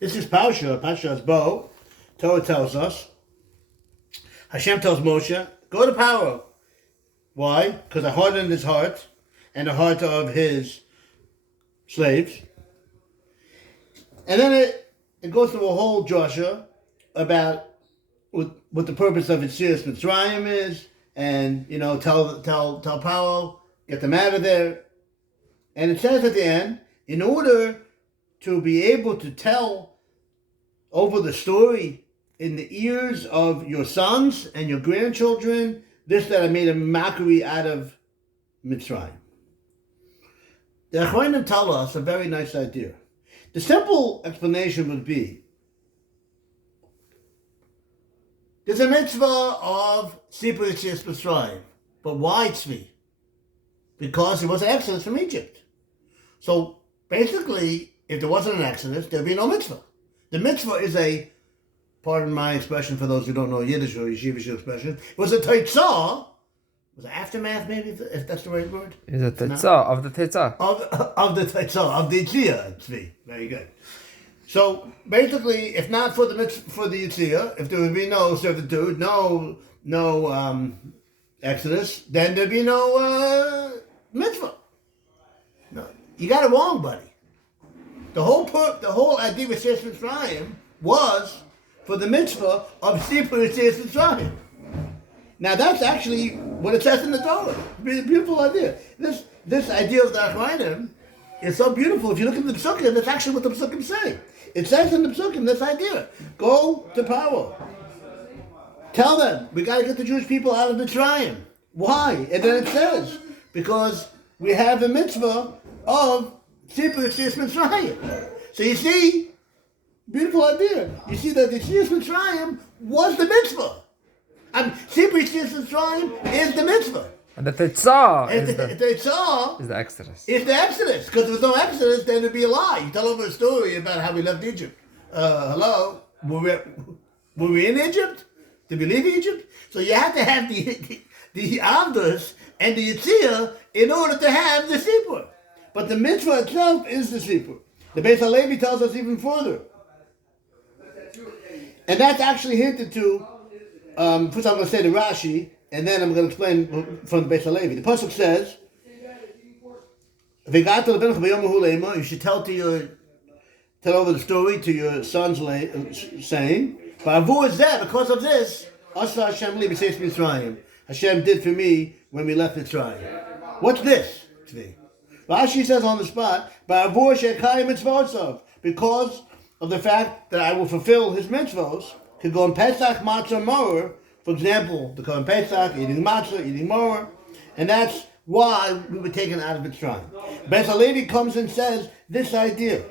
This is Parshas Bo. Torah tells us, Hashem tells Moshe, go to Paro. Why? Because I hardened his heart and the heart of his slaves. And then it goes through a whole drasha about what the purpose of Yetzias Mitzrayim is, and tell Paro, get them out of there. And it says at the end, in order to be able to tell over the story in the ears of your sons and your grandchildren, that I made a mockery out of Mitzrayim. The Achronim tell us a very nice idea. The simple explanation would be, there's a mitzvah of Sipur Yetzias Mitzrayim, but why Tzvi? Because it was an exodus from Egypt. So basically, if there wasn't an exodus, there'd be no mitzvah. The mitzvah is pardon my expression for those who don't know Yiddish or yeshivish expression, it was a teitzah. Was it aftermath, maybe, if that's the right word? Is a teitzah, of the teitzah. Of the teitzah, of the Yitzhak. Very good. So basically, if not for the Yitzhak, if there would be no servitude, no exodus, then there'd be no mitzvah. No, you got it wrong, buddy. The whole idea with Yetzias Mitzrayim was for the mitzvah of Sipur Yetzias Mitzrayim. Now that's actually what it says in the Torah. Beautiful idea. This idea of the Achronim is so beautiful. If you look at the Psukim, that's actually what the Psukim say. It says in the Psukim this idea. Go to Paro. Tell them, we got to get the Jewish people out of Mitzrayim. Why? And then it says, because we have the mitzvah of Sipur Yetzias Mitzrayim. So you see, beautiful idea. You see that the Yetzias Mitzrayim was the mitzvah. Sipur Yetzias Mitzrayim is the mitzvah. And the teitzah is the exodus. It's the exodus. Because if there was no exodus, then it'd be a lie. You tell over a story about how we left Egypt. Hello? Were we in Egypt? Did we leave Egypt? So you have to have the Avdus and the Yitzhak in order to have the Sipur. But the mitzvah itself is the Sipur. The Beis HaLevi tells us even further. And that's actually hinted to, first I'm going to say the Rashi, and then I'm going to explain from the Beis HaLevi. The pasuk says, you should tell over the story to your sons, saying, because of this, Hashem did for me when we left Mitzrayim. What's this? Rashi says on the spot, because of the fact that I will fulfill his mitzvos, could go on Pesach, Matzah, Moror, for example, to go on Pesach, eating Matzah, eating Moror, and that's why we were taken out of Mitzrayim. Beis HaLevi comes and says this idea.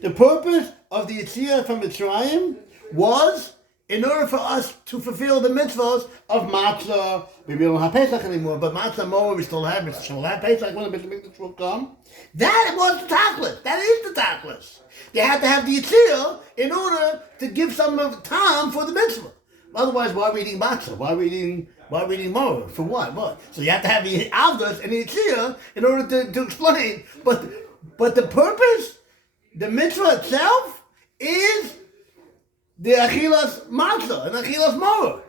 The purpose of the Yetzias from Mitzrayim was in order for us to fulfill the mitzvahs of Matzah. Maybe we don't have Pesach anymore, but Matzah, Moror, we still have. We shall have Pesach when the mitzvah will come. That was the tachlis. That is the tachlis. They had to have the Yetzias in order to give some of time for the mitzvah. Otherwise, why are we eating matzah? Why are we eating moror? For what? So you have to have the avdos and the Yetzias in order to explain. But the purpose, the mitzvah itself, is the achilas matzah and achilas moror.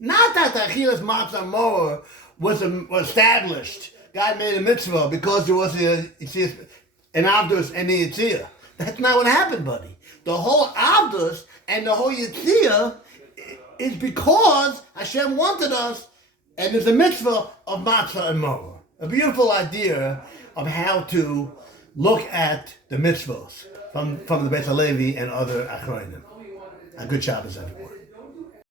Not that the achilas matzah and moror was established. God made a mitzvah because there was an avdos and the Yetzias. That's not what happened, buddy. The whole avdos and the whole Yetzias is because Hashem wanted us, and there's a mitzvah of matzah and moror. A beautiful idea of how to look at the mitzvahs from the Beis HaLevi and other Achronim. A good Shabbos, everyone.